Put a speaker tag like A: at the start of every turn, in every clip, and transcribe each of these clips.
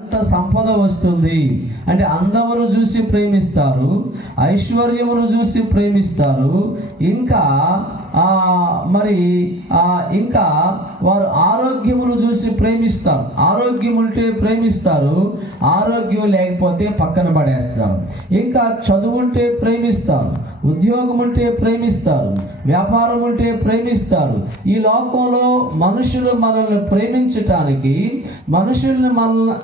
A: అంత సంపద వస్తుంది. అంటే అందమును చూసి ప్రేమిస్తారు ఐశ్వర్యమును చూసి ప్రేమిస్తారు. ఇంకా ఆ, మరి ఆ, ఇంకా వారు ఆరోగ్యమును చూసి ప్రేమిస్తారు. ఆరోగ్యం ఉంటే ప్రేమిస్తారు ఆరోగ్యం లేకపోతే పక్కన పడేస్తారు. ఇంకా చదువు ఉంటే ప్రేమిస్తారు ఉద్యోగం ఉంటే ప్రేమిస్తారు వ్యాపారం ఉంటే ప్రేమిస్తారు. ఈ లోకంలో మనుషులు మనల్ని ప్రేమించటానికి మనుషుల్ని మన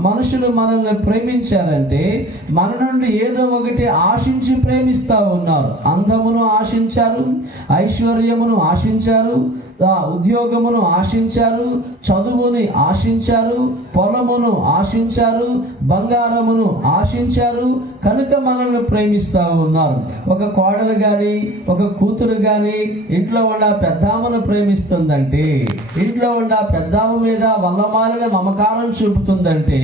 A: మనుషులు మనల్ని ప్రేమించాలంటే మన నుండి ఏదో ఒకటి ఆశించి ప్రేమిస్తూ ఉన్నారు. అందమును ఆశించారు ఐశ్వర్యమును ఆశించారు ఉద్యోగమును ఆశించారు చదువుని ఆశించారు పొలమును ఆశించారు బంగారమును ఆశించారు కనుక మనల్ని ప్రేమిస్తూ ఉన్నారు. ఒక కోడలు కానీ ఒక కూతురు కానీ ఇంట్లో ఉన్న పెద్దామను ప్రేమిస్తుందంటే ఇంట్లో ఉన్న పెద్దామ మీద వల్లమాలిన మమకారం చూపుతుందంటే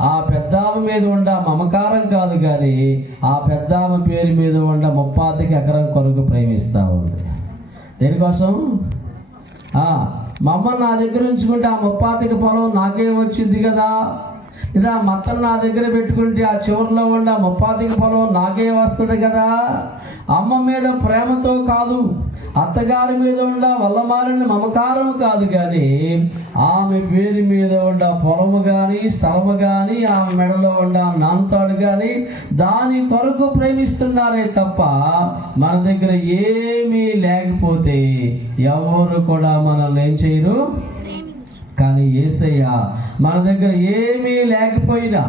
A: ఆ పెద్దామ మీద ఉండ మమకారం కాదు కానీ ఆ పెద్దామ పేరు మీద ఉండ ముప్పాతికి ఎకరం కొరకు ప్రేమిస్తూ ఉంది. దేనికోసం? మా అమ్మ నా దగ్గర ఉంచుకుంటే ఆ ముప్పాతిక పొలం నాకే వచ్చింది కదా? ఇదా మత్తను నా దగ్గర పెట్టుకుంటే ఆ చివరిలో ఉండే ఆ ముప్పాతికి పొలం నాకే వస్తుంది కదా. అమ్మ మీద ప్రేమతో కాదు అత్తగారి మీద ఉండ వల్లమారిన మమకారం కాదు కానీ ఆమె పేరు మీద ఉండ పొలము కానీ స్థలము కానీ ఆమె మెడలో ఉండ నాంతాడు కానీ దాని కొరకు ప్రేమిస్తున్నారే తప్ప మన దగ్గర ఏమీ లేకపోతే ఎవరు కూడా మనల్ని ఏం చేయరు? కానీ ఏసయ్య మన దగ్గర ఏమీ లేకపోయినా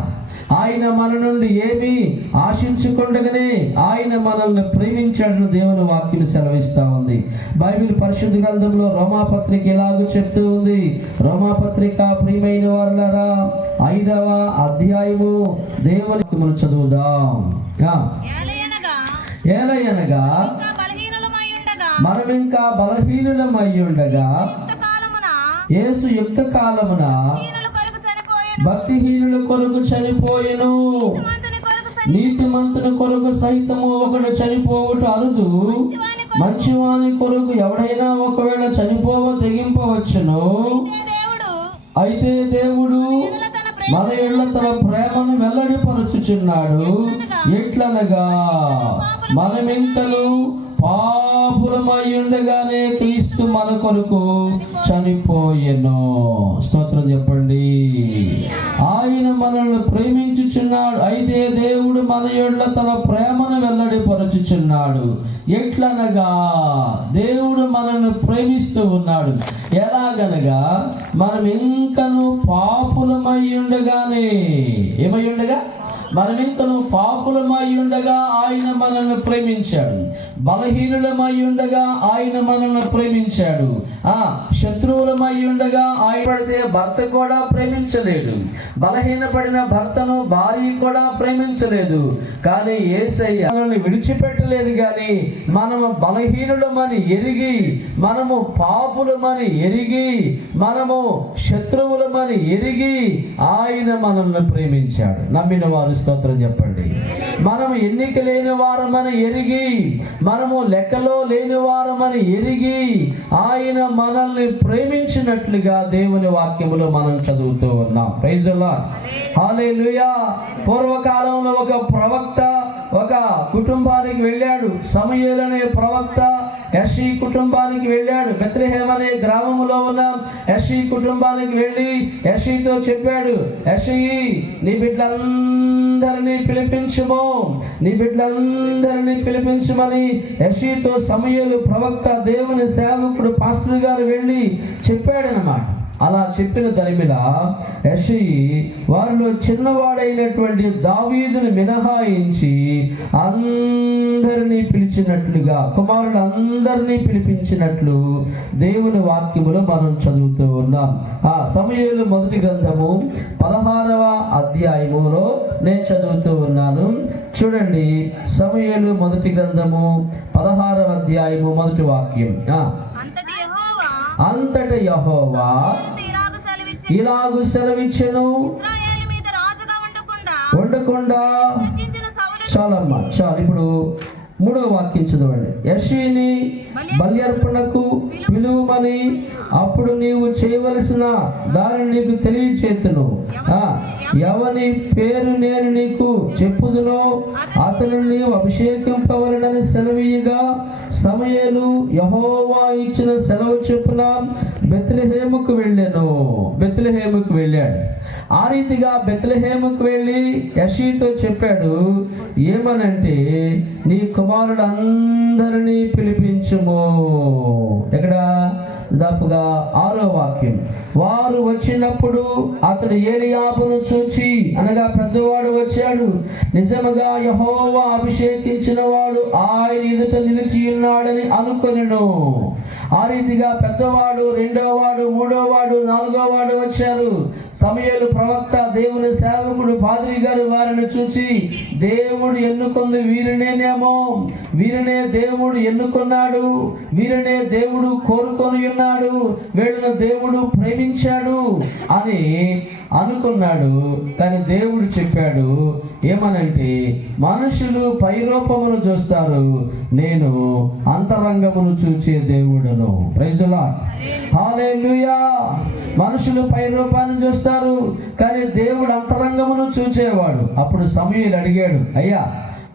A: ఆయన మన నుండి ఏమీ ఆశించకుండగానే ఆయన మనల్ని ప్రేమించాడని దేవుని వాక్యం సెలవిస్తా ఉంది. బైబిల్ పరిశుద్ధ గ్రంథంలో రోమాపత్రిక ఎలాగో చెప్తూ ఉంది. రోమాపత్రిక ప్రియమైన వారులారా ఐదవ అధ్యాయము దేవునికి మనం చదువుదాం.
B: ఏలయనగా
A: మనం ఇంకా బలహీనులమై ఉండగా యేసు యుక్త కాలమున
B: హీనుల కొరకు చనిపోయేను.
A: భక్తిహీనుల కొరకు చనిపోయెను. నీతిమంతుని కొరకు సైతము ఒకడు చనిపోవుట అరుదు. మంచివాని కొరకు. ఎవడైనా ఒకవేళ చనిపోవ తెగింపవచ్చును. అయితే దేవుడు మన ఇళ్ళ తన ప్రేమను వెల్లడిపరుచుచున్నాడు. ఎట్లనగా? మనమింకను పాపులమై క్రీస్తు మన కొరకు చనిపోయెను. స్తోత్రం చెప్పండి. ఆయన మనల్ని ప్రేమించుచున్నాడు. అయితే దేవుడు మన యొడ్ల తన ప్రేమను వెల్లడిపరుచుచున్నాడు. ఎట్లనగా? దేవుడు మనల్ని ప్రేమిస్తూ ఉన్నాడు. ఎలాగనగా? మనం ఇంకను పాపులమై ఉండగానే ఏమై ఉండగా మనమింతను పాపులమై ఉండగా ఆయన మనల్ని ప్రేమించాడు. బలహీనులమై ఉండగా ఆయన మనల్ని ప్రేమించాడు. ఆ శత్రువులమై ఉండగా ఆయన పడితే భర్త కూడా ప్రేమించలేడు బలహీనపడిన భర్తను భార్య కూడా ప్రేమించలేదు. కానీ ఏసయ్య మనల్ని విడిచిపెట్టలేదు కానీ మనము బలహీనులమని ఎరిగి మనము పాపులమని ఎరిగి మనము శత్రువులమని ఎరిగి ఆయన మనల్ని ప్రేమించాడు. నమ్మిన వారు స్తోత్రం చెప్పండి. మనం ఎన్నిక లేని వారమని ఎరిగి మనము లెక్కలో లేని వారమని ఎరిగి ఆయన మనల్ని ప్రేమించినట్లుగా దేవుని వాక్యములో మనం చదువుతూ ఉన్నాం. ప్రైజుల్లా హాలేలుయా పూర్వకాలంలో ఒక ప్రవక్త ఒక కుటుంబానికి వెళ్ళాడు. సమయలు అనే ప్రవక్త యషి కుటుంబానికి వెళ్ళాడు. బెత్రహేమ్ అనే గ్రామంలో ఉన్న యషి కుటుంబానికి వెళ్ళి యషితో చెప్పాడు యషి నీ బిడ్డలందరినీ పిలిపించుము. నీ బిడ్డలందరినీ పిలిపించమని యషితో సమయలు ప్రవక్త దేవుని సేవకుడు పాస్టర్ గారు వెళ్ళి చెప్పాడనమాట అలా చెప్పిన దరిమిల యషయి వారిలో చిన్నవాడైనటువంటి దావీదును మినహాయించి అందరినీ పిలిచినట్లుగా కుమారుడు అందరినీ పిలిపించినట్లు దేవుని వాక్యములో మనం చదువుతూ ఉన్నాం. ఆ సమయంలో మొదటి గ్రంథము పదహారవ అధ్యాయములో నేను చదువుతూ ఉన్నాను. చూడండి సమయలు మొదటి గ్రంథము పదహారవ అధ్యాయము మొదటి వాక్యం.
B: అంతటి యెహోవా ఇలాగు సెలవిచ్చి
A: ఇలాగు సెలవిచ్చెను.
B: ఇశ్రాయేలు మీద రాజుగా ఉండకుండా
A: చాలమ్మా చాలు. ఇప్పుడు మూడో వాక్యం చదవండి. యషిని బల్యర్పణకు పిలువమని అప్పుడు నీవు చేయవలసిన దానిని నీకు తెలియచేతును. ఆ, ఎవని పేరు నేను నీకు చెప్పుదునో అతను నీవు అభిషేకింపవలనని సెలవీయగా సమయలు యహోవా ఇచ్చిన సెలవు చెప్పున బెత్లహేముకు వెళ్ళాను. బెత్లహేముకు వెళ్ళాడు. ఆ రీతిగా బెత్లహేముకు వెళ్ళి యషీతో చెప్పాడు ఏమనంటే నీ కుమారులందరినీ పిలిపించుము. ఎక్కడ? దాపుగా ఆరో వాక్యం. వారు వచ్చినప్పుడు అతడు ఏలియాబును చూచి అనగా పెద్దవాడు వచ్చాడు. నిజముగా యహోవా అభిషేకించిన వాడు ఆయన ఎదుట నిలిచి ఉన్నాడని అనుకొనిను. ఆ రీతిగా పెద్దవాడు రెండో వాడు మూడో వాడు నాలుగో వాడు వచ్చారు. సమయలు ప్రవక్త దేవుని సేవకుడు పాదిరి గారు వారిని చూచి దేవుడు ఎన్నుకుంది వీరినేనేమో? వీరినే దేవుడు ఎన్నుకున్నాడు? వీరినే దేవుడు కోరుకొని ఉన్నాడు? వీళ్ళను దేవుడు ప్రేమించాడు అని అనుకున్నాడు. కానీ దేవుడు చెప్పాడు ఏమనంటే మనుషులు పైరూపమును చూస్తారు నేను అంతరంగమును చూచే దేవుడను. ప్రైజులా హాలేలుయా మనుషులు పైరూపాన్ని చూస్తారు కానీ దేవుడు అంతరంగమును చూచేవాడు. అప్పుడు సమీయులు అడిగాడు అయ్యా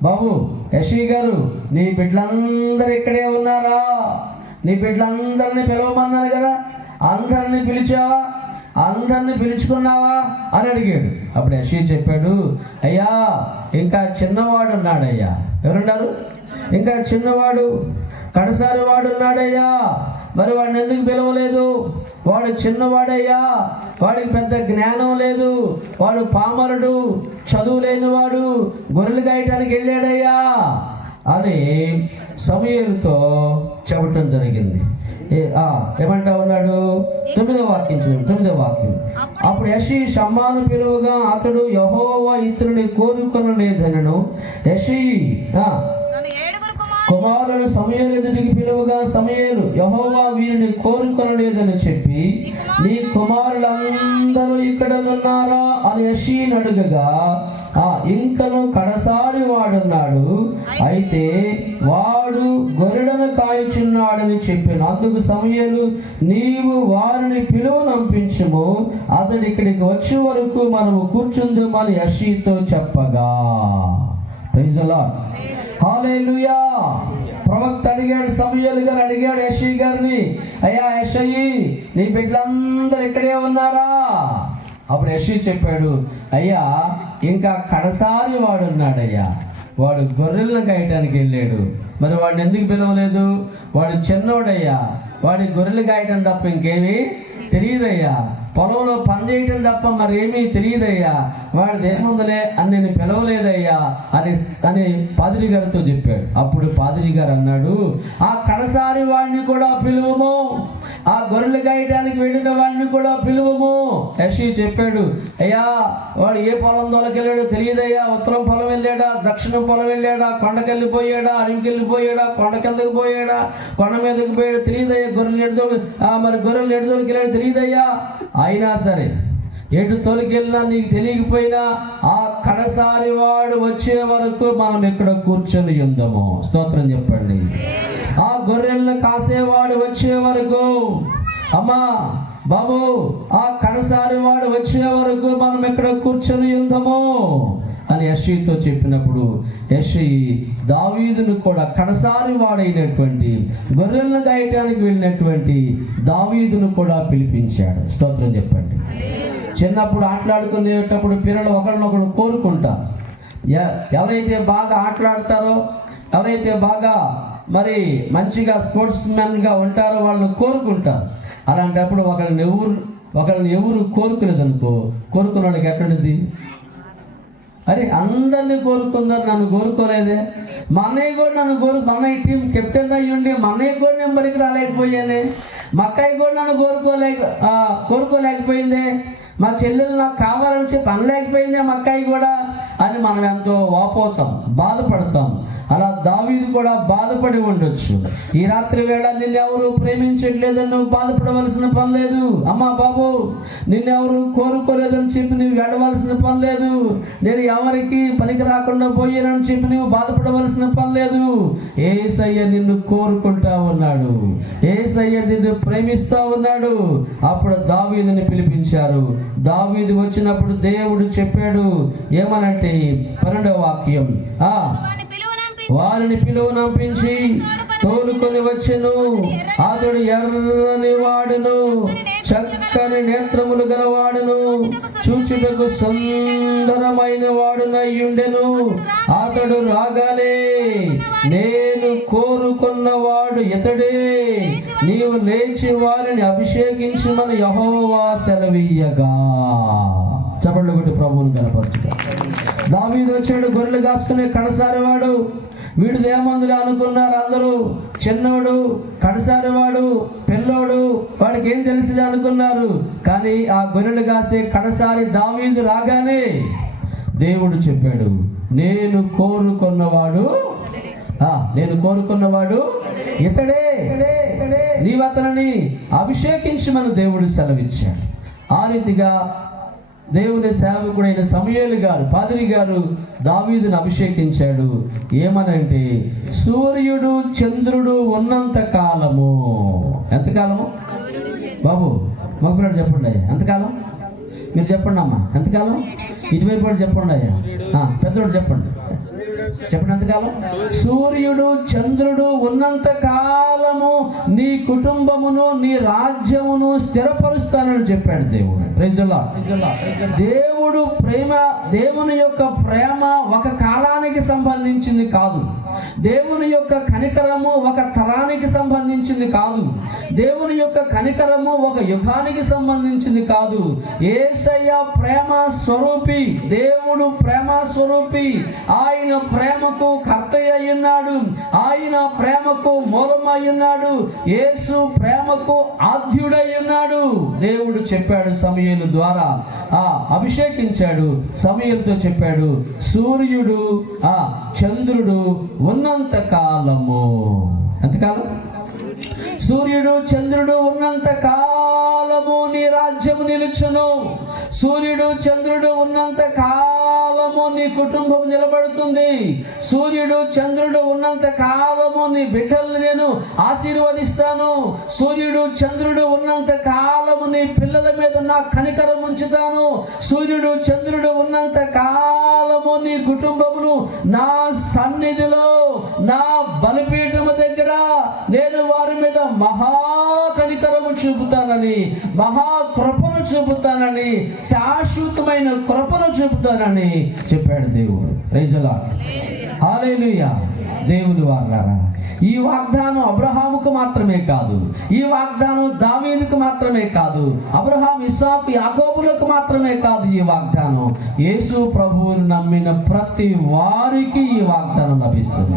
A: బాబు యశ్వి గారు నీ బిడ్డలందరూ ఇక్కడే ఉన్నారా? నీ బిడ్డలందరినీ పిలవమన్నారు కదా అందరిని పిలిచావా? అందరిని పిలుచుకున్నావా? అని అడిగాడు. అప్పుడు యశీ చెప్పాడు అయ్యా ఇంకా చిన్నవాడు ఉన్నాడయ్యా. ఎవరున్నారు ఇంకా చిన్నవాడు కడసారి వాడు ఉన్నాడయ్యా. మరి వాడిని ఎందుకు పిలవలేదు? వాడు చిన్నవాడయ్యా. వాడికి పెద్ద జ్ఞానం లేదు. వాడు పామరుడు చదువు లేనివాడు గొర్రెలు గాయటానికి వెళ్ళాడయ్యా. అని సమయలతో చెప్పటం జరిగింది. ఆ, ఏమంటా ఉన్నాడు? తొమ్మిదో వాక్యం తొమ్మిదో వాక్యం. అప్పుడు యషి షమ్మాను పిలువగా అతడు యహోవా ఇతరుని కోరుకొనలేదనను.
B: యశి
A: కుమారుడు సమయలు ఎదుటికి పిలువగా సమయలు యహోవా వీరిని కోరుకొనలేదని చెప్పి నీ కుమారులందరూ ఇక్కడ ఉన్నారా అని యషీని అడుగగా ఆ ఇంకను కడసారి వాడున్నాడు. అయితే వాడు గొర్రెలను కాయుచున్నాడని చెప్పిన అందుకు సమయలు నీవు వారిని పిలువనంపించుము అతడు ఇక్కడికి వచ్చే వరకు మనము కూర్చుందామని యషీతో చెప్పగా. ప్రైజ్ హాలేలుయా ప్రవక్త అడిగాడు సమయాలు గారు అడిగాడు యశయ్య గారిని అయ్యా యశయి నీ బిడ్డలందరూ ఇక్కడే ఉన్నారా? అప్పుడు యశయ్య చెప్పాడు అయ్యా ఇంకా కడసారి వాడు ఉన్నాడయ్యా. వాడు గొర్రెలను కాయటానికి వెళ్ళాడు. మరి వాడిని ఎందుకు పిలవలేదు? వాడు చిన్నోడయ్యా. వాడి గొర్రెలు కాయటం తప్ప ఇంకేమీ తెలియదయ్యా. పొలంలో పని చేయటం తప్ప మరేమీ తెలియదయ్యా. వాడిది దేహముందలే అని నేను పిలవలేదయ్యా అని అని పాదిరి గారితో చెప్పాడు. అప్పుడు పాదిరి గారు అన్నాడు ఆ కడసారి వాడిని కూడా పిలువము. ఆ గొర్రెలు గాయటానికి వెళ్ళిన వాడిని కూడా పిలువము. యశి చెప్పాడు అయ్యా వాడు ఏ పొలం దొలకెళ్ళాడో తెలియదయ్యా. ఉత్తరం పొలం వెళ్ళాడా? దక్షిణం పొలం వెళ్ళాడా? కొండకెళ్ళిపోయాడా అడవికి వెళ్ళిపోయాడా? కొండ కిందకి పోయాడా? కొండ మీదకి పోయాడు? తెలియదయ్యా. గొర్రెలు ఎడుదోడు మరి గొర్రెలు ఎడుదోలికి వెళ్ళాడు తెలియదయ్యా. అయినా సరే ఎటు తొలికెళ్ళినా నీకు తెలియకపోయినా ఆ కడసారి వాడు వచ్చే వరకు మనం ఇక్కడ కూర్చొని ఉందాము. స్తోత్రం చెప్పండి. ఆ గొర్రెలను కాసేవాడు వచ్చే వరకు అమ్మా బాబు ఆ కడసారి వాడు వచ్చే వరకు మనం ఇక్కడ కూర్చొని ఉందాము. అని యశ్షీతో చెప్పినప్పుడు యశ్షి దావీదును కూడా కడసారి వాడైనటువంటి గొర్రెలను గాయటానికి వెళ్ళినటువంటి దావీదును కూడా పిలిపించాడు. స్తోత్రం చెప్పండి. చిన్నప్పుడు ఆటలాడుకునేటప్పుడు పిల్లలు ఒకరినొకరు కోరుకుంటారు. ఎ- ఎవరైతే బాగా ఆటలాడతారో ఎవరైతే బాగా మరి మంచిగా స్పోర్ట్స్ మ్యాన్గా ఉంటారో వాళ్ళని కోరుకుంటారు. అలాంటప్పుడు ఒకళ్ళని ఎవరు ఒకళ్ళని ఎవరు కోరుకునేది అనుకో కోరుకున్న వాళ్ళకి ఎక్కడిది అరే అందరినీ కోరుకుందరు నన్ను కోరుకోలేదే. మా అన్నయ్య కూడా నన్ను కోరు మా అన్నయ్య టీం కెప్టెన్ అయ్యి ఉండి మా అన్నయ్య కూడా నెంబర్కి రాలేకపోయానే మా అక్కయ్య కూడా నన్ను కోరుకోలేక కోరుకోలేకపోయిందే. మా చెల్లెలు నాకు కావాలని చెప్పి అనలేకపోయిందే మా అక్కయ్య కూడా. అని మనం ఎంతో వాపోతాం బాధపడతాం. అలా దావీదు కూడా బాధపడి ఉండొచ్చు. ఈ రాత్రి వేళ నిన్నెవరు ప్రేమించట్లేదని నువ్వు బాధపడవలసిన పని లేదు. అమ్మా బాబు నిన్నెవరు కోరుకోలేదని చెప్పి నువ్వు ఎడవలసిన పని లేదు. నేను ఎవరికి పనికి రాకుండా పోయానని చెప్పి నువ్వు బాధపడవలసిన పని లేదు. ఏసయ్య నిన్ను కోరుకుంటా ఉన్నాడు. ఏసయ్య నిన్ను ప్రేమిస్తా ఉన్నాడు. అప్పుడు దావీదుని పిలిపించారు. దావీది వచ్చినప్పుడు దేవుడు చెప్పాడు ఏమనంటే పన్నెండవ వాక్యం. వారిని పిలువనంపించి తోలుకొని వచ్చెను. అతడు ఎర్రని వాడును. చక్కని నేత్రములు గలవాడును. చూచుటకు సుందరమైన వాడునయ్యుండెను అతడు రాగానే నేను కోరుకున్నవాడు ఇతడే. నీవు లేచి వారిని అభిషేకించి మన యహోవా సెలవీయగా చపళ్ళు కొట్టి ప్రభువుని కనపరచుగా దావీదు వచ్చాడు గొర్రెలు కాసుకునే కడసారివాడు వీడు దేమందులు అనుకున్నారు అందరూ. చిన్నోడు కడసారివాడు పిల్లోడు వాడికి ఏం తెలుసులే అనుకున్నారు. కానీ ఆ గొర్రెలు కాసే కడసారి దావీదు రాగానే దేవుడు చెప్పాడు నేను కోరుకున్నవాడు నేను కోరుకున్నవాడు ఇతడే. నీవు అతనిని అభిషేకించమని దేవుడు సెలవిచ్చాడు. ఆ రీతిగా దేవుని సేవకుడైన సమయలు గారు పాదిరి గారు దావీదును అభిషేకించాడు. ఏమనంటే సూర్యుడు చంద్రుడు ఉన్నంత కాలము. ఎంతకాలము బాబు మగపిల్లడు చెప్పండి అయ్యా. ఎంతకాలం మీరు చెప్పండి అమ్మా ఎంతకాలం ఇటువైపు చెప్పండి అయ్యా. పెద్దోడు చెప్పండి. చెప్పండి ఎంతకాలం సూర్యుడు చంద్రుడు ఉన్నంత కాలము నీ కుటుంబమును నీ రాజ్యమును స్థిరపరుస్తానని చెప్పాడు దేవుడు. Lord. దేవుడు ప్రేమ దేవుని యొక్క ప్రేమ ఒక కాలానికి సంబంధించింది కాదు. దేవుని యొక్క కనికరము ఒక తరానికి సంబంధించింది కాదు. దేవుని యొక్క కనికరము ఒక యుగానికి సంబంధించింది కాదు. ఏసయ్య ప్రేమ స్వరూపి దేవుడు ప్రేమ స్వరూపి. ఆయన ప్రేమకు కర్త ఉన్నాడు ఆయన ప్రేమకు మూలమయ్యున్నాడు యేసు ప్రేమకు ఆద్యుడయ్యున్నాడు. ఉన్నాడు దేవుడు చెప్పాడు సమయలు ద్వారా. ఆ అభిషేకించాడు. సమయంతో చెప్పాడు సూర్యుడు ఆ చంద్రుడు ఉన్నంత కాలము. ఎంతకాలం? సూర్యుడు చంద్రుడు ఉన్నంత కాలము నీ రాజ్యము నిలుచును. సూర్యుడు చంద్రుడు ఉన్నంత కాలము నీ కుటుంబం నిలబడుతుంది. సూర్యుడు చంద్రుడు ఉన్నంత కాలము నీ బిడ్డల్ని నేను ఆశీర్వదిస్తాను. సూర్యుడు చంద్రుడు ఉన్నంత మీద నా కనికరం ఉంచుతాను. సూర్యుడు చంద్రుడు ఉన్నంత కాలము నీ కుటుంబమును నా సన్నిధిలో నా బలిపీఠము దగ్గర నేను వారి మీద మహా కనికరము చూపుతానని మహా కృపను చూపుతానని శాశ్వతమైన కృపను చూపుతానని చెప్పాడు దేవుడు. రైజలా హాలేలుయా దేవుని వారులారా ఈ వాగ్దానం అబ్రహాముకు మాత్రమే కాదు ఈ వాగ్దానం దావీదుకు మాత్రమే కాదు అబ్రహాం ఇస్సాకు యాకోబులకు మాత్రమే కాదు ఈ వాగ్దానం. యేసు ప్రభువును నమ్మిన ప్రతి వారికి ఈ వాగ్దానం లభిస్తుంది.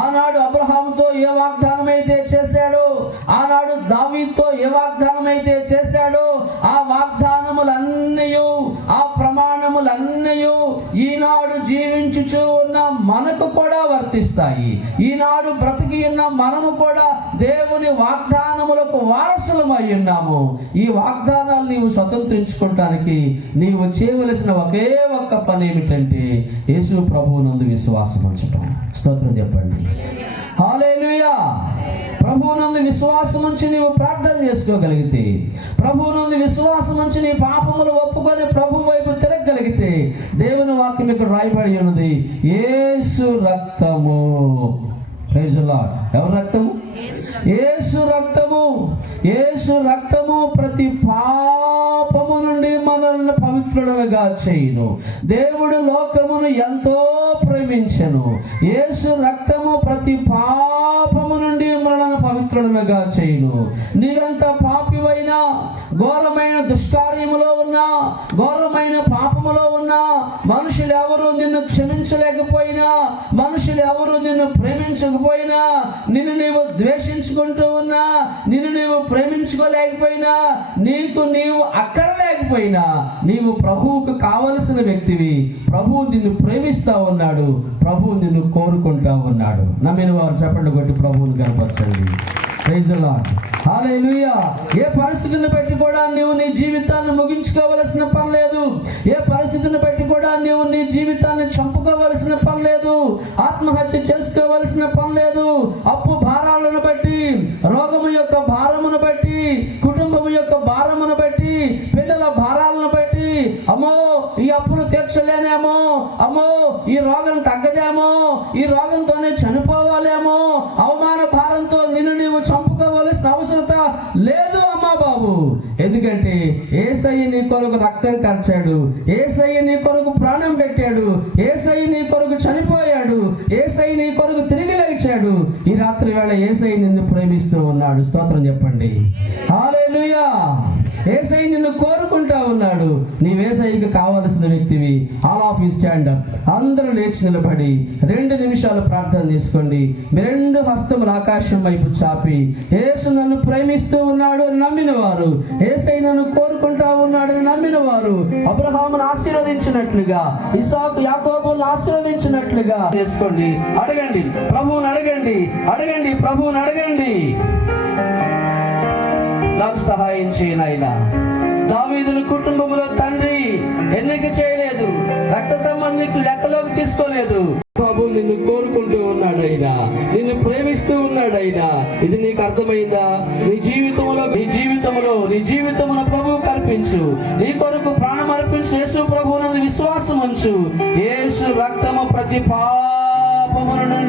A: ఆనాడు అబ్రహాంతో ఏ వాగ్దానం అయితే చేశాడు ఆనాడు దావీతో ఏ వాగ్దానం అయితే చేశాడు ఆ వాగ్దానములన్నీ ఆ ప్రమాణములన్నీ జీవించుచు ఉన్న మనకు కూడా వర్తిస్తాయి. ఈనాడు బ్రతికి ఉన్న మనము కూడా దేవుని వాగ్దానములకు వారసులమై ఉన్నాము. ఈ వాగ్దానాలు నీవు స్వతంత్రించుకోవటానికి నీవు చేయవలసిన ఒకే ఒక్క పని ఏమిటంటే యేసు ప్రభువునందు విశ్వాసం ఉంచటం స్తోత్రం చెప్పండి. హాలేలుయా. ప్రభువునందు విశ్వాసం ఉంచి నీవు ప్రార్థన చేసుకోగలిగితే ప్రభువునందు విశ్వాసం ఉంచి నీ పాపములు ఒప్పుకొని ప్రభు వైపు తిరగగలిగితే దేవుని వాక్యం ఇక్కడ రాయబడి ఉన్నది ఏసు రక్తము. ఎవరి రక్తము? ఏసు రక్తము. ఏసు రక్తము ప్రతి పాపము నుండి మనల్ని పవిత్రుడుగా చేయును. దేవుడు లోకమును ఎంతో ప్రేమించెను. యేసు రక్తము ప్రతి పాపము నుండి మనల్ని పవిత్రుడుగా చేయును. నీవెంత పాపివైనా ఘోరమైన దుష్కార్యములో ఉన్నా ఘోరమైన పాపములో ఉన్నా మనుషులు ఎవరు నిన్ను క్షమించలేకపోయినా మనుషులు ఎవరు నిన్ను ప్రేమించకపోయినా నిన్ను నీవు ద్వేషించుకుంటూ ఉన్నా నిన్ను నీవు ప్రేమించుకోలేకపోయినా నీకు నీవు లేకపోయినా నీవు ప్రభువుకు కావలసిన వ్యక్తివి. ప్రభువు నిన్ను ప్రేమిస్తా ఉన్నాడు. ప్రభువు నిన్ను కోరుకుంటా ఉన్నాడు. నమ్మిన వారు చెప్పండి కొట్టి ప్రభువుని కనపరచండి ఏ పరిస్థితిని బట్టి కూడా నీవు నీ జీవితాన్ని ముగించుకోవలసిన పని లేదు. ఏ పరిస్థితిని బట్టి కూడా నీవు నీ జీవితాన్ని చంపుకోవలసిన పని లేదు. ఆత్మహత్య చేసుకోవలసిన పని లేదు. అప్పు భారాలను బట్టి రోగము యొక్క భారమును బట్టి కుటుంబం యొక్క భారమును బట్టి పిల్లల భారాలు అమ్మో ఈ అప్పులు తీర్చలేనేమో. అమ్మో ఈ రోగం తగ్గదేమో. ఈ రోగంతోనే చనిపోవాలేమో. అవమాన భారంతో నిన్ను నీవు చంపుకోవలసిన అవసరత లేదు అమ్మా బాబు. ఎందుకంటే ఏసయ్య నీ కొరకు రక్తం ఖర్చాడు ఏసయ్య నీ కొరకు ప్రాణం పెట్టాడు. ఏసయ్య నీ కొరకు చనిపోయాడు. ఏసయ్య నీ కొరకు తిరిగి లేచాడు. ఈ రాత్రి వేళ ఏసయ్య నిన్ను ప్రేమిస్తూ ఉన్నాడు. స్తోత్రం చెప్పండి. హల్లెలూయా. ఏసై నిన్ను కోరుకుంటా ఉన్నాడు. నీవేసైకి కావలసిన వ్యక్తివి. All of you stand up అందరూ లేచి నిలబడి రెండు నిమిషాలు ప్రార్థన చేసుకోండి. మీ రెండు హస్తములు ఆకాశం వైపు చాపి యేసు నన్ను ప్రేమిస్తూ ఉన్నాడు అని నమ్మిన వారు ఏసై నన్ను కోరుకుంటా ఉన్నాడు అని నమ్మిన వారు అబ్రహామును ఆశీర్వదించినట్లుగా ఇసాకు యాకోబులను ఆశీర్వదించినట్లుగా. చేసుకోండి. అడగండి. ప్రభువుని అడగండి. అడగండి. ప్రభువుని అడగండి. మాకు సహాయం చేయనైనా దావీదుని కుటుంబంలో తండ్రి ఎన్నిక చేయలేదు. రక్త సంబంధికులు లెక్కలోకి తీసుకోలేదు. బాబు నిన్ను కోరుకుంటూ ఉన్నాడైనా నిన్ను ప్రేమిస్తూ ఉన్నాడైనా ఇది నీకు అర్థమైందా? నీ జీవితంలో నీ జీవితంలో నీ జీవితంలో ప్రభు కల్పించు. నీ కొరకు ప్రాణం అర్పించు. యేసు ప్రభు నందు విశ్వాసం ఉంచు. యేసు రక్తము ప్రతి పాపమును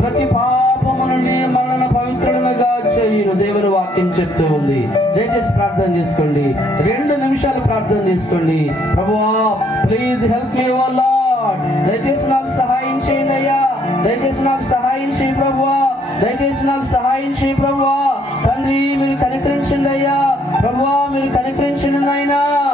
A: ప్రతి పాపమును నుండి మరణ పవిత్రులుగా చేయును దేవుని వాక్యం చెప్తూ ఉంది. దయచేసి ప్రార్థన చేసుకోండి. రెండు నిమిషాలు ప్రార్థన చేసుకోండి. ప్రభువా please help me O Lord దయచేసి నాకు సహాయం చేయండి అయ్యా. దయచేసి నాకు సహాయం చేయి ప్రభువా. దయచేసి నాకు సహాయం చేయి ప్రభువా. తండ్రి మీరు కనికరించండి అయ్యా. ప్రభువా మీరు కనికరించండి నాయనా.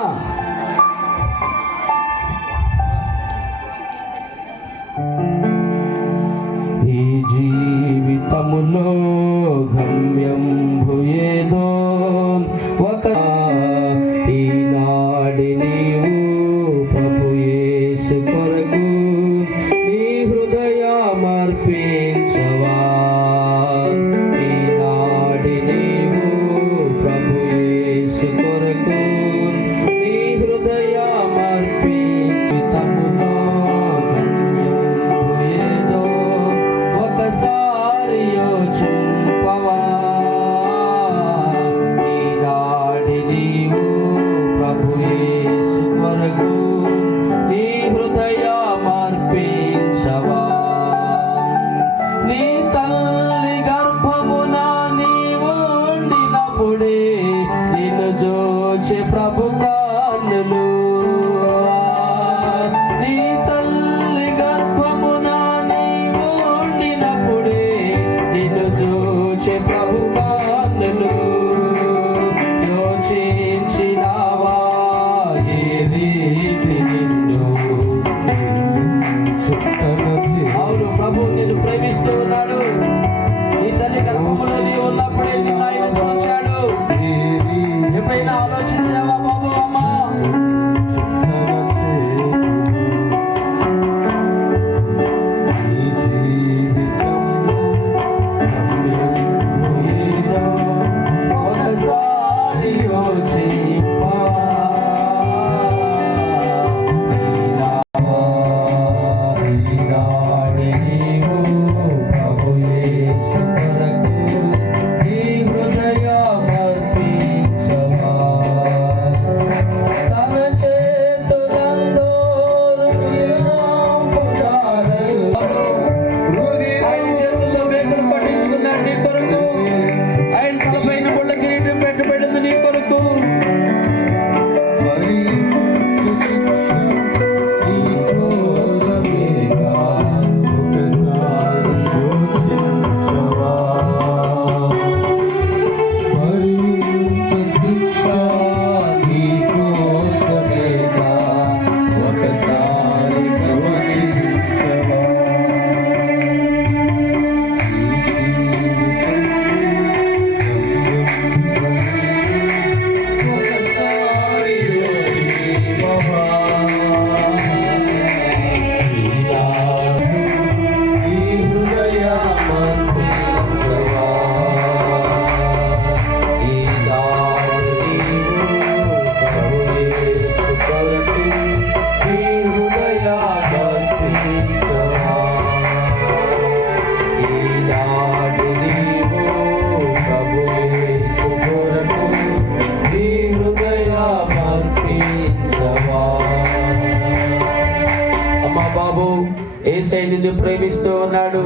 A: babu Bubble. ఏసై నిన్ను ప్రేమిస్తూ ఉన్నాడు.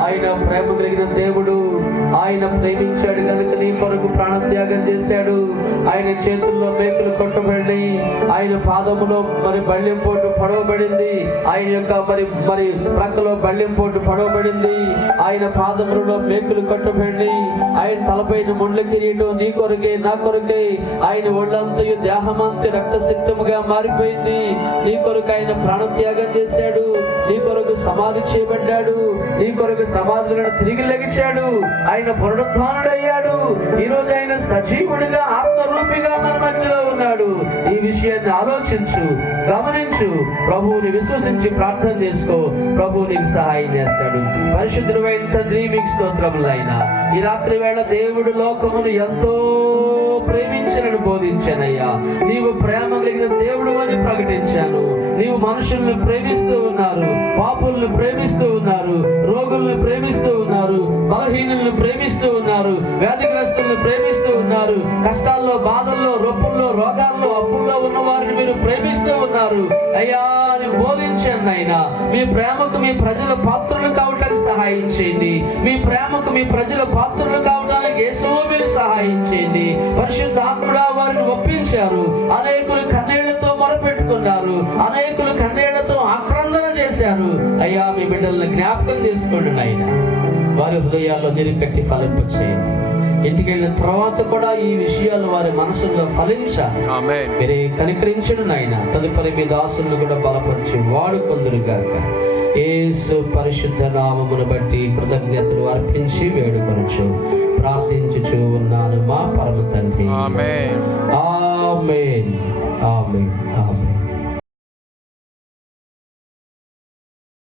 A: ఆయన ప్రేమ కలిగిన దేవుడు. ఆయన ప్రేమించాడు కనుక నీ కొరకు ప్రాణత్యాగం చేశాడు. ఆయన చేతుల్లో మేకులు కొట్టబడి ఆయన పాదములో మరి బళ్ళింపోటు పడవబడింది. ఆయన యొక్క మరి మరి ప్రక్కలో బళ్ళింపోటు పడవబడింది. ఆయన పాదములలో మేకులు కొట్టబడి ఆయన తలపైన ముండ్ల కిరీటం నీ కొరకే నా కొరకే. ఆయన ఒళ్ళంతయు దేహమంతి రక్తసిక్తముగా మారిపోయింది. నీ కొరకు ఆయన ప్రాణత్యాగం చేశాడు. నీ కొరకు సమాధి చేయబడ్డాడు. నీ కొరకు సమాధులను తిరిగి లెగిచాడు. ఆయన పునరుద్ధానుడయ్యాడు. ఈ రోజు ఆయన సజీవుడిగా ఆత్మరూపిగా మన మధ్యలో ఉన్నాడు. ఈ విషయాన్ని ఆలోచించు గమనించు. ప్రభువుని విశ్వసించి ప్రార్థన చేసుకో. ప్రభువు నీకు సహాయం చేస్తాడు. పరిశుద్ధుడు తండ్రి మీకు స్తోత్రములైన ఈ రాత్రి వేళ దేవుడు లోకమును ఎంతో ప్రేమించనని బోధించానయ్యా. నీవు ప్రేమ కలిగిన దేవుడు అని ప్రకటించాను. నీవు మనుషుల్ని ప్రేమిస్తూ ఉన్నారు పాపుల్ని ప్రేమిస్తూ ఉన్నారు రోగుల్ని ప్రేమిస్తూ ఉన్నారు బలహీనుల్ని ప్రేమిస్తూ ఉన్నారు వ్యాధిగ్రస్తుల్ని ప్రేమిస్తూ ఉన్నారు కష్టాల్లో బాధల్లో రొప్పుల్లో రోగాల్లో అప్పుల్లో ఉన్న వారిని మీరు ప్రేమిస్తూ ఉన్నారు. అయ్యా అని బోధించండి ఆయన మీ ప్రేమకు మీ ప్రజల పాత్రలు కావటానికి సహాయం చేయండి. మీ ప్రేమకు మీ ప్రజల పాత్రలు కావడానికి ఏసో మీరు సహాయం చేయండి. పరిశుద్ధాత్ముడా వారిని ఒప్పించారు. అనేకులు మొరపెట్టుకున్నారు అనేకులు కన్నీళ్ళతో ఆక్రందన చేశారు. అయ్యా మీ బిడ్డలను జ్ఞాపకం చేసుకోండి నాయన. వారి హృదయాల్లో నీరు కట్టి ఫలింపచేయండి ఇంటికి వెళ్ళిన తర్వాత కూడా ఈ విషయాలు వారి మనసుల్లో ఫలించాలి. మీరే కనికరించడు నాయన. తదుపరి మీ దాసులను కూడా బలపరిచి వాడుకొందురుగాక. యేసు పరిశుద్ధ నామమును బట్టి కృతజ్ఞతలు అర్పించి వేడుకొనొచ్చు ప్రార్థించుచు ఉన్నాను మా పరమ తండ్రి. ఆమేన్. ఆమేన్. ఆమేన్.